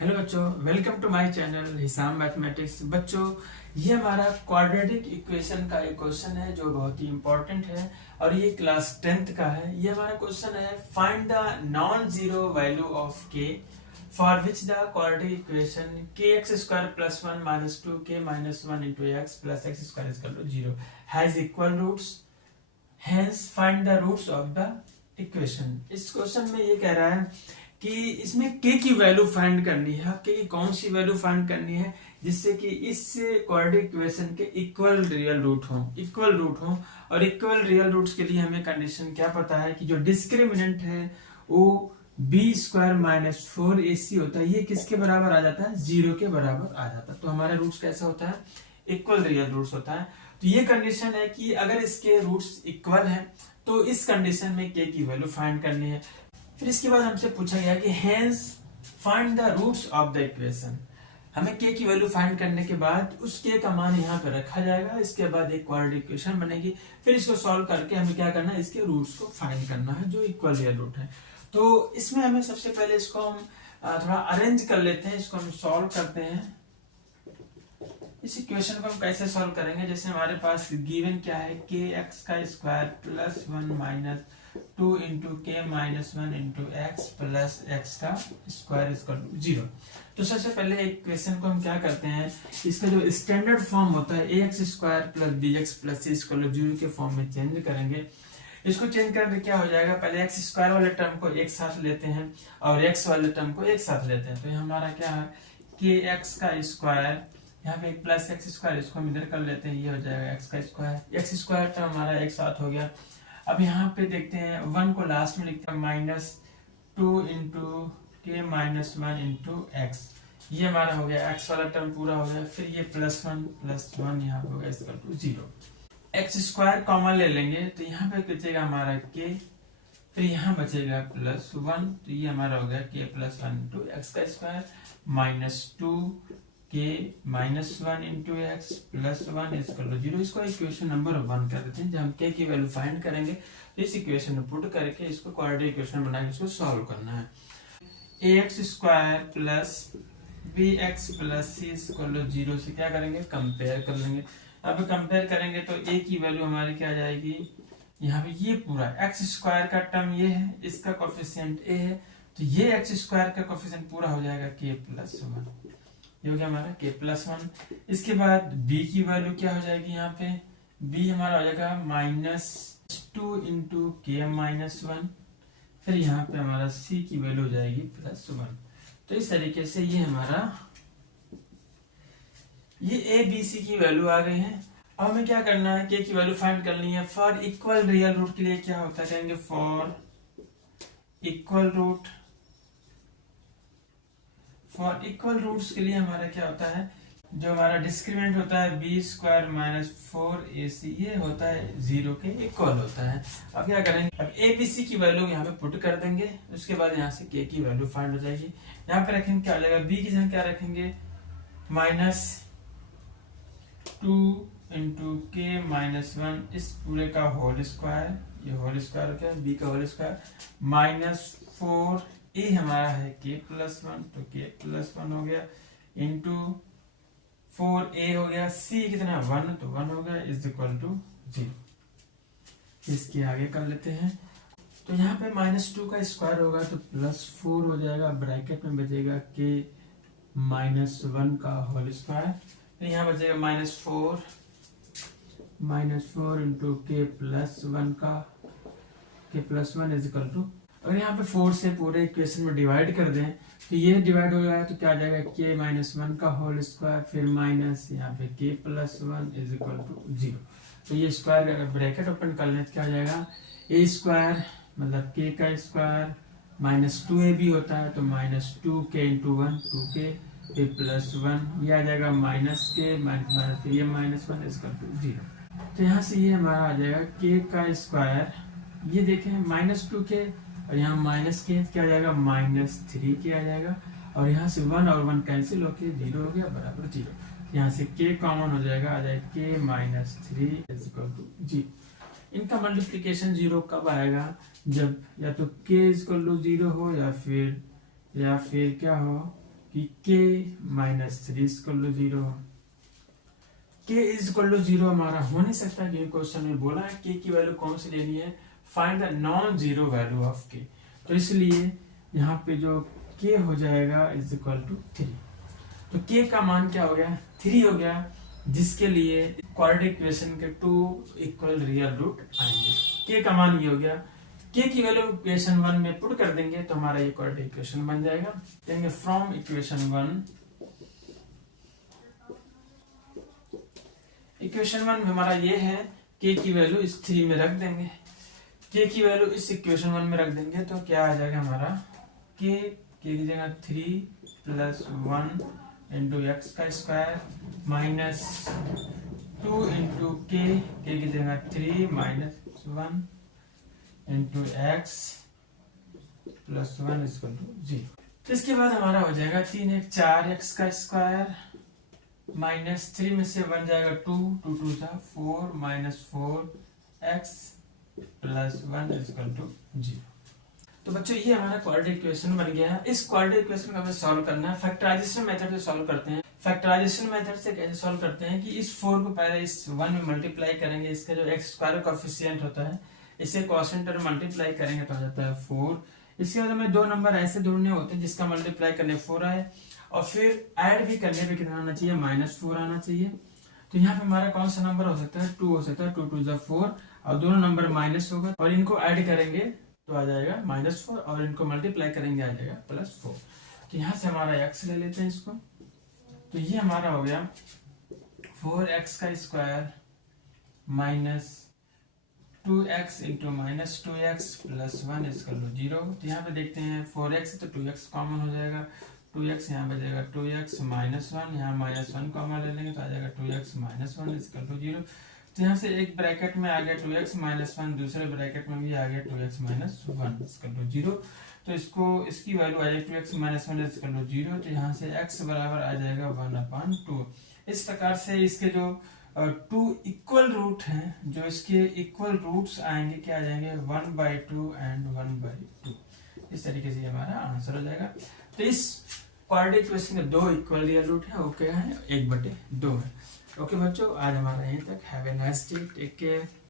Hello बच्चों, welcome to my channel Hisam mathematics. बच्चों, ये हमारा क्वाड्रेटिक इक्वेशन का एक क्वेश्चन है जो बहुत ही इंपॉर्टेंट है और ये क्लास 10th का है। ये हमारा क्वेश्चन है, find the non zero value of k for which the quadratic equation k x square plus one minus two k minus one into x plus x square equal to zero has equal roots, hence find the roots of the equation. इस question में ये कह रहा है कि इसमें के की वैल्यू फाइंड करनी है। के की कौन सी वैल्यू फाइंड करनी है जिससे कि इस क्वाड्रेटिक इक्वेशन के इक्वल रियल रूट हो, और इक्वल रियल रूट्स के लिए हमें कंडीशन क्या पता है कि जो डिस्क्रिमिनेंट है वो बी स्क्वायर माइनस फोर ए सी होता है। ये किसके बराबर आ जाता है? जीरो के बराबर आ जाता है। तो हमारा रूट्स कैसा होता है? इक्वल रियल रूट्स होता है। तो ये कंडीशन है कि अगर इसके रूट्स इक्वल है तो इस कंडीशन में के की वैल्यू फाइंड करनी है। फिर इसके बाद हमसे पूछा गया कि hence find the roots of the equation. हमें के की वैल्यू फाइंड करने के बाद उस के का मान यहाँ पे रखा जाएगा। इसके बाद एक क्वाड्रेटिक इक्वेशन बनेगी। फिर इसको सॉल्व करके हमें क्या करना है? इसके रूट्स को फाइंड करना है जो इक्वल रियल रूट है। तो इसमें हमें सबसे पहले इसको हम थोड़ा अरेंज कर लेते हैं। इसको हम सॉल्व करते हैं। इस इक्वेशन को हम कैसे सॉल्व करेंगे? जैसे हमारे पास गिवन क्या है, के एक्स का square plus one minus two into k minus one into x plus x का स्क्वायर इक्वल टू जीरो। तो सबसे पहले इक्वेशन को हम क्या करते हैं, इसका जो स्टैंडर्ड फॉर्म होता है a x square plus b x plus c equal to zero के फॉर्म में चेंज करेंगे। इसको चेंज करके क्या हो जाएगा, पहले एक्स स्क्वायर वाले टर्म को एक साथ लेते हैं और एक्स वाले टर्म को एक साथ लेते हैं। तो हमारा क्या है, के एक्स का स्क्वायर, यहाँ पे एक प्लस एक्स स्क्वायर, इसको हम इधर कर लेते हैं, ये हो जाएगा एक्स का स्क्वायर। एक्स स्क्वायर टर्म हमारा एक साथ हो गया। अब यहाँ पे देखते हैं, वन को लास्ट में लिखते हैं, minus two into k minus one into x, ये हमारा हो गया। एक्स वाला टर्म पूरा हो गया। फिर ये प्लस वन यहाँ पे हो गया equal to zero. X square common ले लेंगे तो यहाँ पे बचेगा हमारा के, फिर यहाँ बचेगा प्लस वन, तो ये हमारा हो गया k plus one into x का square minus two k minus one into x plus one equal to zero. इसको इक्वेशन नंबर 1 कर देते हैं। जब हम के की वैल्यू फाइंड करेंगे तो इस इक्वेशन में पुट करके इसको क्वाड्रेटिक इक्वेशन बना के इसको सॉल्व करना है। A x square plus b x plus c equal to zero से क्या करेंगे, कंपेयर कर लेंगे। अब कंपेयर करेंगे तो ए की वैल्यू हमारी क्या आ जाएगी, यहाँ पे ये पूरा एक्स स्क्वायर का टर्म ये है, इसका कोफिशिएंट ए है, तो ये एक्स स्क्वायर का कोफिशिएंट पूरा हो जाएगा के प्लस वन, ये हो गया हमारा के प्लस वन। इसके बाद b की वैल्यू क्या हो जाएगी, यहाँ पे b हमारा हो जाएगा minus two into k minus one, फिर यहाँ पे हमारा c की वैल्यू हो जाएगी प्लस वन। तो इस तरीके से ये हमारा ये a b c की वैल्यू आ गई है। अब हमें क्या करना है, k की वैल्यू फाइंड करनी है। फॉर इक्वल रियल रूट के लिए क्या होता है, कहेंगे for equal root, for equal roots के लिए हमारा क्या होता है, जो हमारा डिस्क्रिमिनेंट होता है बी स्क्वायर माइनस फोर ए सी, ये होता है जीरो के इक्वल होता है। अब क्या करेंगे, अब ए बी सी की वैल्यू यहाँ पे पुट कर देंगे। उसके बाद यहाँ से के की वैल्यू फाइंड हो जाएगी। यहाँ पे रखेंगे क्या हो जाएगा, बी की जगह क्या रखेंगे, minus two into k minus one, इस पूरे का होल स्क्वायर, ये होल स्क्वायर क्या है, बी का होल स्क्वायर माइनस फोर, ए हमारा है के प्लस वन, तो के प्लस वन हो गया इंटू फोर ए हो गया, सी कितना वन, तो वन हो गया इज इक्वल टू जीरो। इसके आगे कर लेते हैं। तो यहाँ पे माइनस टू का स्क्वायर होगा तो प्लस फोर हो जाएगा, ब्रैकेट में बचेगा के माइनस वन का होल स्क्वायर, फिर यहाँ बचेगा minus four into k plus one का, k plus one is equal to, अगर यहाँ पे 4 से पूरे इक्वेशन में डिवाइड कर दें तो ये डिवाइड हो जाएगा तो क्या आ जाएगा, के माइनस वन का होल स्क्वायर, फिर माइनस यहाँ पे k plus one is equal to zero. तो ये स्क्वायर अगर ब्रैकेट ओपन कर लें तो क्या आ जाएगा, ए स्क्वायर मतलब के का स्क्वायर माइनस टू ए भी होता है, तो माइनस टू के इंटू वन, टू के, फिर प्लस वन, ये आ जाएगा माइनस के माइनस, फिर ये minus one is equal to zero. तो यहाँ से ये हमारा आ जाएगा के का स्क्वायर, ये देखें माइनस टू के और यहाँ माइनस के, क्या आ जाएगा माइनस थ्री के आ जाएगा, और यहाँ से वन और वन कैंसिल होके जीरो हो गया बराबर जीरो। यहाँ से के कॉमन हो जाएगा, आ जाएगा k minus three is equal to zero. इनका मल्टीप्लीकेशन जीरो कब आएगा, जब या तो के इज इक्वल टू जीरो हो या फिर क्या हो, कि k minus 3 equal to 0। k is equal to 0 हमारा हो नहीं सकता क्योंकि क्वेश्चन में बोला है k की वैल्यू कौन सी लेनी है, find the non zero value of k। तो इसलिए यहाँ पे जो k हो जाएगा इज इक्वल टू 3। तो k का मान क्या हो गया, 3 हो गया, जिसके लिए क्वाड्रेटिक इक्वेशन के 2 इक्वल रियल रूट आएंगे। k का मान ये हो गया, k की वैल्यू इक्वेशन 1 में पुट कर देंगे तो हमारा ये क्वाड्रेटिक इक्वेशन बन जाएगा। देंगे फ्रॉम इक्वेशन 1 में हमारा ये है, k की वैल्यू इस 3 में रख देंगे, k की वैल्यू इस इक्वेशन 1 में रख देंगे तो क्या आ जाएगा हमारा, k की जगह 3 प्लस 1 इंटू एक्स का स्क्वायर माइनस 2 इंटू के की जगह 3 minus 1 into x plus 1 equal to 0। तो इसके बाद हमारा हो जाएगा 3 एक 4 एक्स का स्क्वायर माइनस 3 में से 1 जाएगा 2 2 2 जा 4 minus 4 x plus 1 equal to 0। तो बच्चों ये हमारा क्वाड्रेटिक इक्वेशन बन गया है। इस क्वाड्रेटिक इक्वेशन को हमें सॉल्व करना है, फैक्टराइजेशन मेथड से सॉल्व करते हैं। फैक्टराइजेशन मेथड से कैसे सॉल्व करते हैं कि इस 4 को पहले इस 1 में मल्टीप्लाई करेंगे, इसका जो एक्स स्क्वायर कोएफिशिएंट होता है इसे कोएफिशिएंट में मल्टीप्लाई करेंगे तो आ जाता है 4। इसके बाद हमें दो नंबर ऐसे ढूंढने होते हैं जिसका मल्टीप्लाई करने 4 आए और फिर ऐड भी करने पे कितना आना चाहिए, -4 आना चाहिए। तो यहाँ पे हमारा कौन सा नंबर हो सकता है, 2 हो सकता है, 2 2 जा 4 और दोनों नंबर माइनस होगा और इनको ऐड करेंगे तो आ जाएगा -4 और इनको मल्टीप्लाई करेंगे आ जाएगा +4। तो यहाँ से हमारा x ले लेते हैं इसको, तो ये हमारा हो गया 4x का square minus 2x into minus 2x plus 1 equal to 0। तो यहाँ पे देखते हैं 4x तो 2x कॉमन हो जाएगा, 2x यहाँ पे जाएगा 2x माइनस 1, यहाँ -1 कॉमन ले लेंगे तो आ जाएगा 2x माइनस 1 इक्वल टू 0। तो यहाँ से एक ब्रैकेट में आ गया 2x माइनस 1, दूसरे ब्रैकेट में भी आ गया 2x माइनस 1 इक्वल टू 0। तो इसकी वैल्यू आ जाएगी 2x माइनस 1 इक्वल टू 0। तो यहाँ से x बराबर आ जाएगा 1/2। इस प्रकार से इसके जो 2 इक्वल रूट हैं, जो इसके इक्वल रूट्स आएंगे क्या आ जाएंगे 1/2 एंड 1/2। इस तरीके से हमारा आंसर हो जाएगा। तो इस क्वाड्रेटिक इक्वेशन के 2 इक्वल रियल रूट है, वो क्या है 1/2 है। ओके बच्चों, आज हमारा यहीं तक। Have a nice day, take care.